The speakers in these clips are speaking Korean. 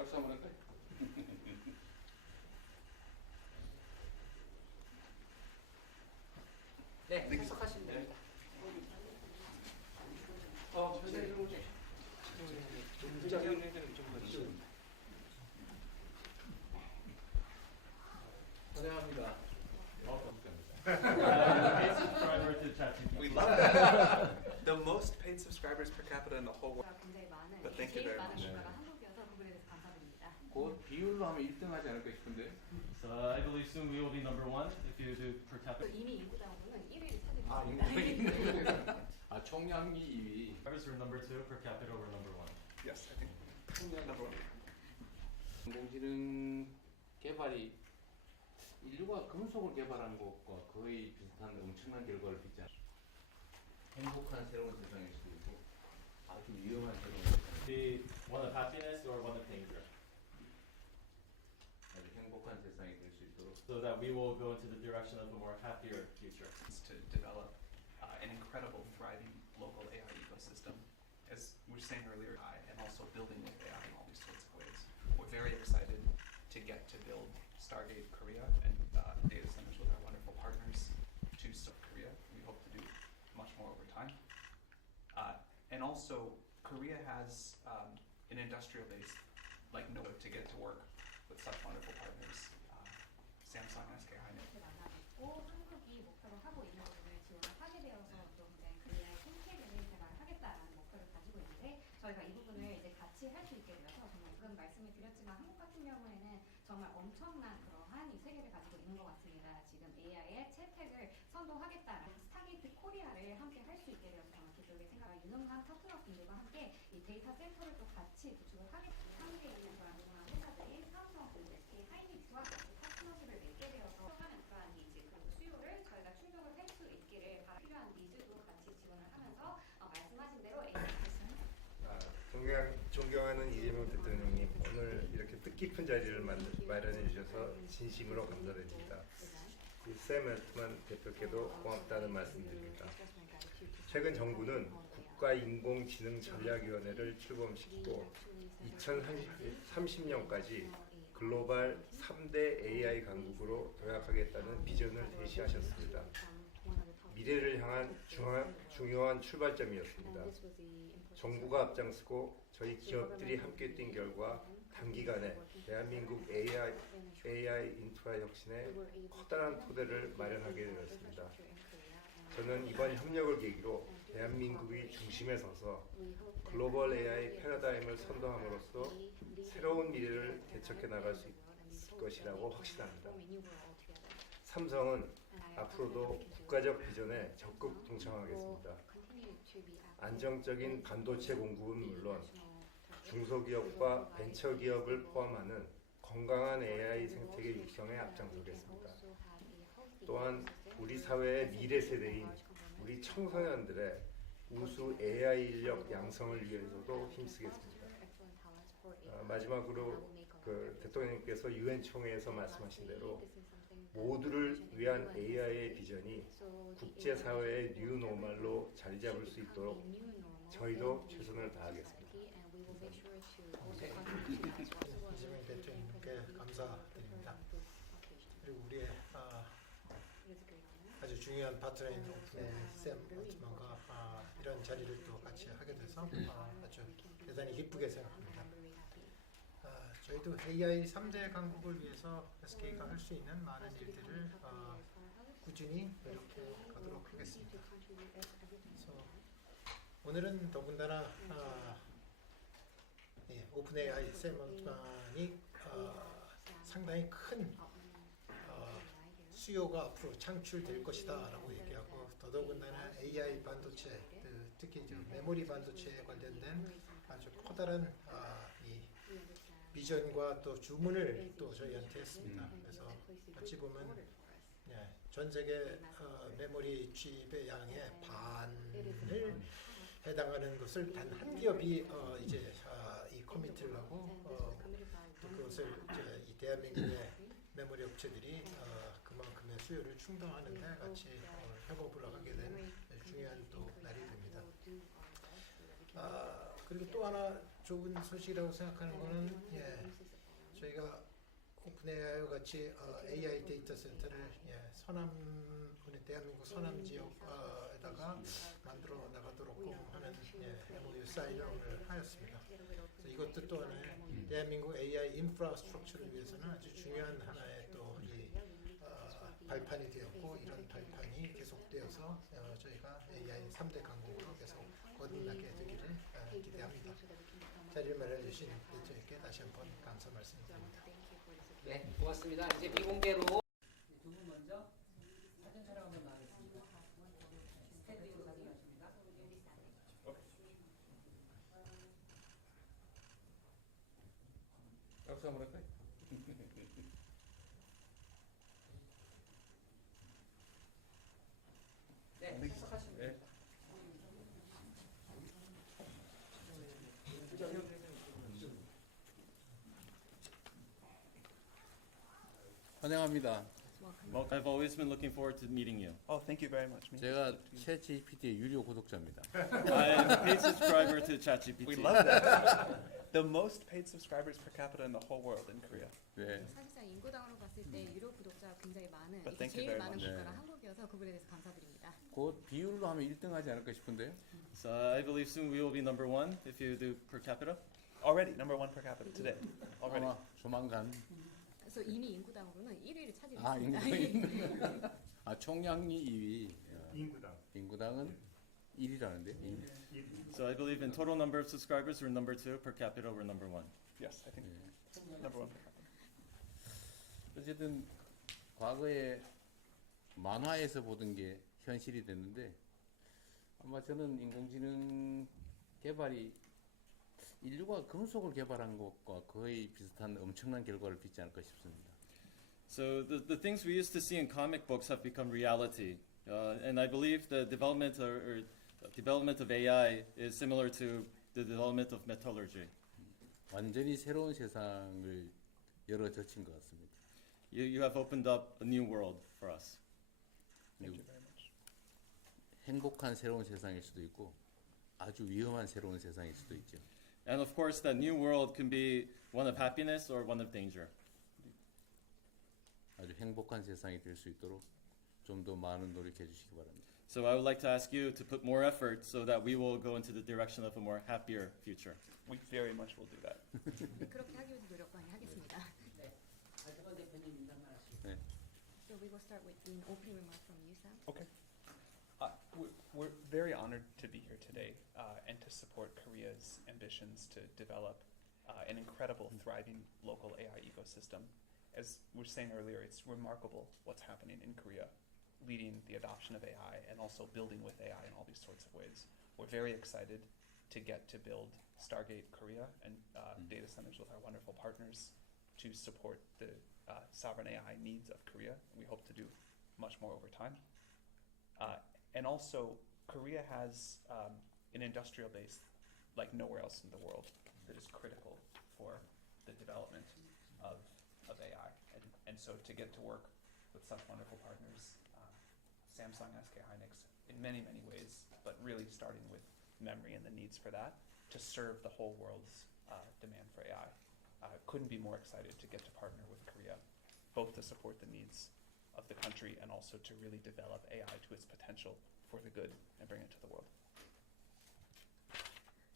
Akşam bırakın. 비율로 하면 1등 하지 않을까 싶은데. So uh, I believe soon we will be number one if you do per 또 capita. 이미 인구당으로는 1위를 차지했습니다. 아, 인구가 아, 총량기 2위. Subscribers were number two, per capita we're number one. Yes, I think number one. 인공지능 개발이 인류가 금속을 개발한 것과 거의 비슷한 엄청난 결과를 빚지 않 행복한 새로운 세상일 수도 있고 아주 위험한 새로운 세상. Be one of happiness or one of danger. so that we will go into the direction of a more happier future. To develop uh, an incredible, thriving local AI ecosystem, as we were saying earlier, AI, and also building with AI in all these sorts of ways. We're very excited to get to build Stargate Korea and uh, data centers with our wonderful partners to South Korea. We hope to do much more over time. Uh, and also, Korea has um, an industrial base like no to get to work with such wonderful partners, uh, Samsung, SK hynix. 한국이 목표로 하고 있는 부분을 지원을 하게 되어서 또 굉장히 그의 생태계를 개발하겠다라는 목표를 가지고 있는데 저희가 이 부분을 이제 같이 할 수 있게 되어서 정말 지금 말씀을 드렸지만 한국 같은 경우에는 정말 엄청난 그러한 이 세계를 가지고 있는 것 같습니다. 지금 AI의 채택을 선도하겠다라는 스타게이트 코리아를 함께 할 수 있게 되어서 정말 기쁘게 생각을 유능한 파트너분들과 함께 이 데이터 센터를 또 같이 구축을 하겠습니다. 한국에 있는 그런 유능한 회사들인 삼성, SK 하이닉스와 같이 파트너십을 맺게 되어서 하는 그러한 니즈 그리고 수요를 저희가 충족을 할 수 있기를 바라 필요한 니즈도 같이 어, 아, 존경, 존경하는 이재명 대통령님 오늘 이렇게 뜻깊은 자리를 만- 마련해 주셔서 진심으로 감사드립니다. 이샘 앨트만 대표께도 고맙다는 말씀드립니다. 최근 정부는 국가인공지능전략위원회를 출범시키고 2030년까지 글로벌 3대 AI 강국으로 도약하겠다는 비전을 제시하셨습니다. 미래를 향한 중요한, 중요한 출발점이었습니다. 정부가 앞장서고 저희 기업들이 함께 뛴 결과 단기간에 대한민국 AI, AI 인프라 혁신에 커다란 토대를 마련하게 되었습니다. 저는 이번 협력을 계기로 대한민국이 중심에 서서 글로벌 AI 패러다임을 선도함으로써 새로운 미래를 개척해 나갈 수 있을 것이라고 확신합니다. 삼성은 앞으로도 국가적 비전에 적극 동참하겠습니다. 안정적인 반도체 공급은 물론 중소기업과 벤처기업을 포함하는 건강한 AI 생태계 육성에 앞장서겠습니다. 또한 우리 사회의 미래 세대인 우리 청소년들의 우수 AI 인력 양성을 위해서도 힘쓰겠습니다. 아, 마지막으로 그 대통령님께서 유엔 총회에서 말씀하신 대로 모두를 위한 AI의 비전이 국제 사회의 뉴 노멀로 자리 잡을 수 있도록 저희도 최선을 다하겠습니다. 이재명 대통령께 감사드립니다. 그리고 우리의 아, 아주 중요한 파트너인 오픈의 샘 얼트만과 아, 이런 자리를 또 같이 하게 돼서 아, 아주 대단히 기쁘게 생각합니다. 아, 저희도 AI 3대 강국을 위해서 SK가 할 수 있는 많은 일들을 아, 꾸준히 노력해 가도록 하겠습니다. 그래서 오늘은 더군다나 아, 예, 오픈 AI 샘 얼트만이 아, 상당히 큰 어, 수요가 앞으로 창출될 것이다라고 얘기하고 더더군다나 AI 반도체 그 특히 저 메모리 반도체에 관련된 아주 커다란 아, 이 비전과 또 주문을 또 저희한테 했습니다. 그래서 어찌 보면 예, 전 세계 어, 메모리 칩의 양의 반을 해당하는 것을 단 한 기업이 어, 이제 아, 이 커미트를 하고 어, 또 그것을 이제 이 대한민국의 메모리 업체들이 어, 그만큼의 수요를 충당하는데 같이 어, 협업을 하게 된 중요한 또 날이 됩니다. 아, 그리고 또 하나 좋은 소식이라고 생각하는 거는 예, 저희가 오픈AI와 같이 어, AI 데이터 센터를 예, 서남 우리 대한민국 서남 지역에다가 만들어 나가도록 하는 예, MOU 사인을 오늘 하였습니다. 그래서 이것도 또 하나의 대한민국 AI 인프라스트럭처를 위해서는 아주 중요한 하나의 또이 어, 발판이 되었고 이런 발판이 계속되어서 어, 저희가 AI 3대 강국으로 계속 거듭날 기대합니다. 자리를 마련해주신 대표님께 다시 한번 감사 말씀드립니다. 네, 고맙습니다. 이제 비공개로 두 분 먼저 사진 촬영 한번 나가겠습니다. 스탠딩으로 사진 하십니다. 박수 한번 할까요? 환영합니다. Well, I've always been looking forward to meeting you. Oh, thank you very much. Me 제가 챗 GPT의 유료 구독자입니다. I am a paid subscriber to ChatGPT. We love that. the most paid subscribers per capita in the whole world in Korea. 네. 사실상 인구당으로 봤을 때 유료 구독자가 굉장히 많은 But 이게 thank you 제일 very 많은 much. 국가가 네. 한국이어서 그 부분에 대해서 감사드립니다. 곧 비율로 하면 1등 하지 않을까 싶은데요. So I believe soon we will be number one if you do per capita. Already number one per capita today. Already. 아마 조만간 그래서 이미 인구당으로는 1위를 아 차지했습니다. 인구당 아 총량이 2위 인구당 인구당은 1위라는데 So I believe in total number of subscribers, we're number two. Per capita, we're number one. Yes, I think 예. number one. 어쨌든 과거에 만화에서 보던 게 현실이 됐는데 아마 저는 인공지능 개발이 인류가 금속을 개발한 것과 거의 비슷한 엄청난 결과를 빚지 않을까 싶습니다. So the, the things we used to see in comic books have become reality. Uh, and I believe the development or, or development of AI is similar to the development of metallurgy. 완전히 새로운 세상을 열어 젖힌 것 같습니다. You, you have opened up a new world for us. Thank you very much. 행복한 새로운 세상일 수도 있고 아주 위험한 새로운 세상일 수도 있죠. And of course, that new world can be one of happiness or one of danger. 아주 행복한 세상이 될 수 있도록 좀 더 많은 노력해 주시기 바랍니다. So I would like to ask you to put more effort so that we will go into the direction of a more happier future. We very much will do that. 네, 그렇게 하기 위해서 노력 많이 하겠습니다. 네, 발표관 대표님 인사만 하시고. So we will start with an opening remark from you, Sam. Okay. We're, we're very honored to be here today uh, and to support Korea's ambitions to develop uh, an incredible, thriving local AI ecosystem. As we were saying earlier, it's remarkable what's happening in Korea, leading the adoption of AI and also building with AI in all these sorts of ways. We're very excited to get to build Stargate Korea and uh, Mm. data centers with our wonderful partners to support the uh, sovereign AI needs of Korea. We hope to do much more over time. Uh, and also, Korea has um, an industrial base like nowhere else in the world that is critical for the development of, of AI. And, and so to get to work with such wonderful partners, um, Samsung, SK Hynix, in many, many ways, but really starting with memory and the needs for that, to serve the whole world's uh, demand for AI. Uh, couldn't be more excited to get to partner with Korea, both to support the needs of the country and also to really develop AI to its potential for the good and bring it to the world.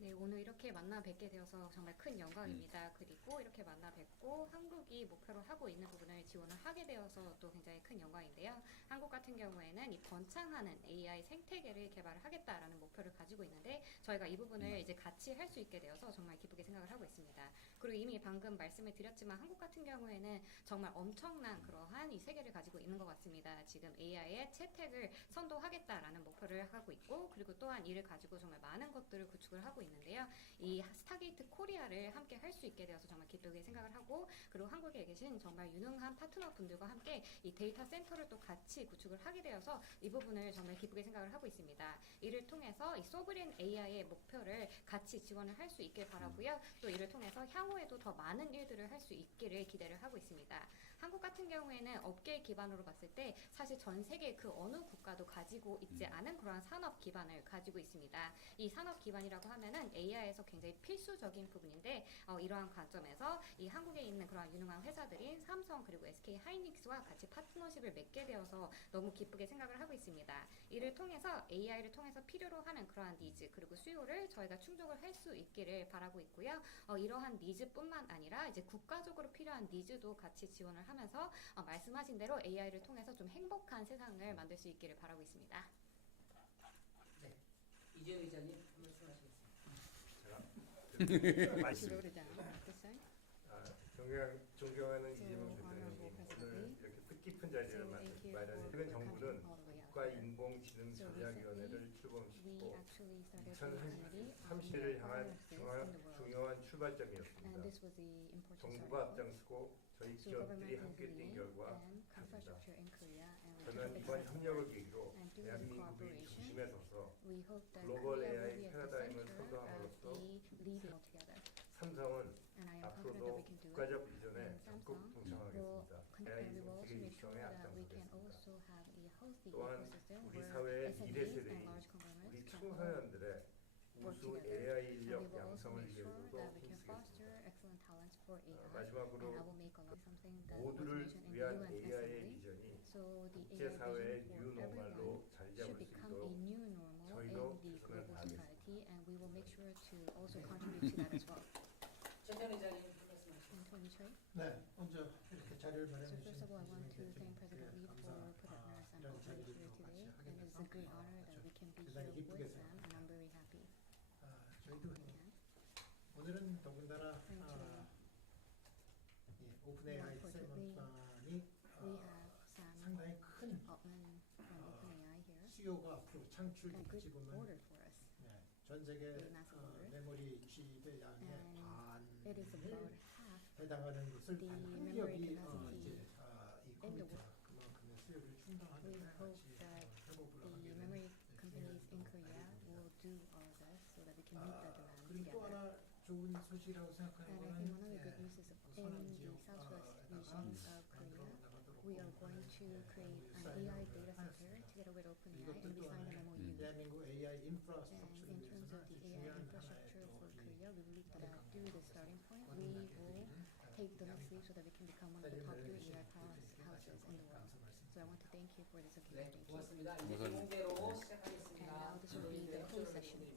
네, 오늘 이렇게 만나 뵙게 되어서 정말 큰 영광입니다. 그리고 이렇게 만나 뵙고 한국이 목표로 하고 있는 부분을 지원을 하게 되어서 또 굉장히 큰 영광인데요. 한국 같은 경우에는 이 번창하는 AI 생태계를 개발을 하겠다라는 목표를 가지고 있는데 저희가 이 부분을 이제 같이 할 수 있게 되어서 정말 기쁘게 생각을 하고 있습니다. 그리고 이미 방금 말씀을 드렸지만 한국 같은 경우에는 정말 엄청난 그러한 이 세계를 가지고 있는 것 같습니다. 지금 AI의 채택을 선도하겠다라는 목표를 하고 있고 그리고 또한 이를 가지고 정말 많은 것들을 구축을 하고 있는 데요. 이 스타게이트 코리아를 함께 할 수 있게 되어서 정말 기쁘게 생각을 하고 그리고 한국에 계신 정말 유능한 파트너 분들과 함께 이 데이터 센터를 또 같이 구축을 하게 되어서 이 부분을 정말 기쁘게 생각을 하고 있습니다. 이를 통해서 이 소브린 AI의 목표를 같이 지원을 할 수 있길 바라고요. 또 이를 통해서 향후에도 더 많은 일들을 할 수 있기를 기대를 하고 있습니다. 한국 같은 경우에는 업계 기반으로 봤을 때 사실 전 세계 그 어느 국가도 가지고 있지 않은 그러한 산업 기반을 가지고 있습니다. 이 산업 기반이라고 하면은 AI에서 굉장히 필수적인 부분인데 어, 이러한 관점에서 이 한국에 있는 그러한 유능한 회사들인 삼성 그리고 SK 하이닉스와 같이 파트너십을 맺게 되어서 너무 기쁘게 생각을 하고 있습니다. 이를 통해서 AI를 통해서 필요로 하는 그러한 니즈 그리고 수요를 저희가 충족을 할 수 있기를 바라고 있고요. 어, 이러한 니즈뿐만 아니라 이제 국가적으로 필요한 니즈도 같이 지원을 하면서 어, 말씀하신 대로 AI를 통해서 좀 행복한 세상을 만들 수 있기를 바라고 있습니다. 네, 이재용 기자님 한 말씀 하시겠습니다. 말씀. 아, 존경, 존경하는 So, 이재명 대통령님 President 오늘 이렇게 뜻깊은 자리를 마- you 마련해 최근 정부 actually started a committee on 2030를 the 향한 partners in 중요한, the world. 중요한 And 출발점이었습니다. this was the important 정부가 starting point. 앞장서고 저희 So government 기업들이 is 함께 뛴 leading 결과 and 답니다. infrastructure in Korea and we 저는 took 이번 the 협력을 계기로 And through 대한민국이 cooperation, 중심에 서서 We hope that 글로벌 Korea AI will be at the 패러다임을 center of 선도함으로써 the leading altogether. 삼성은 And I am confident that 앞으로도 we can do it. 국가적 비전에 And 적극 Samsung 동참하겠습니다. Con- AI and we will also 세계 make sure 육성에 that we can 앞장서겠습니다. also have a healthy 또한 ecosystem 우리 where 사회의 미래 SMEs 세대인 and large 청소년들의 우수. AI 인력 양성을 make sure 위해서도 that we can 힘쓰겠습니다. foster excellent talents for 어, AI. And I 마지막으로 will make a lot something that was 모두를 위한 AI의. 비전이 So the AI 국제사회의 뉴노멀로 자리 should 잡을 수 become a 있도록 new normal 저희도 in the 최선을 global 다하겠습니다. society and we will make sure to also contribute to that as well. 최현 의장님 말씀하시죠. 네, 먼저 이렇게 자리를 마련해 So 주신 first of all, I want to 이재명 thank President Lee 대통령께 for putting us and 이 런 offering 자리를 here today. And it's a great honor that we can be here with them and I'm very happy. 아, 저희도 오늘은 더군다나 아. 이 오픈 AI 세븐만이 We 아, have Sam 상당히 큰 Altman from 아, OpenAI here 수요가 앞으로 and 창출될지 good 보면 order for us. 네, 전 세계 어. 메모리 취입의 양의 And It is about 반을 half 해당하는 것을 단한 memory 기업이 어, 이제 아, 이 컴퓨터 We 데 hope 같이 that 어, 협업을 the 하게 되는 memory 네, companies in 중요한 Korea 과정입니다. will do all of this so that we can meet the 아, demand 그리고 또 together. 하나 좋은 소식이라고 생각하는 And I 거는 think one of the 예, good news is 선한 in the 지역 southwest 어, region of 만들어 Korea, 나가도록 we are going 하는, to 예, create MOU an 사인을 AI data center 하였습니다. together with OpenAI 이것도 and we 또한 signed an MOU. 대한민국 AI And 인프라스트럭처를 in terms 위해서는 of 아주 the AI 중요한 하나의 infrastructure 또 for 이 Korea, we believe that 어떤 through the starting point, we 권위를 will 드리는, 어, take the next 양가 leap so that we can become one of the 자리를 top three 마련해 AI 주신 powerhouses 분들께 다시 in the 한번 world. I want to thank you for this 네, occasion. You. 고맙습니다. 이제. 비공개로 And 시작하겠습니다. now this will be the closed session.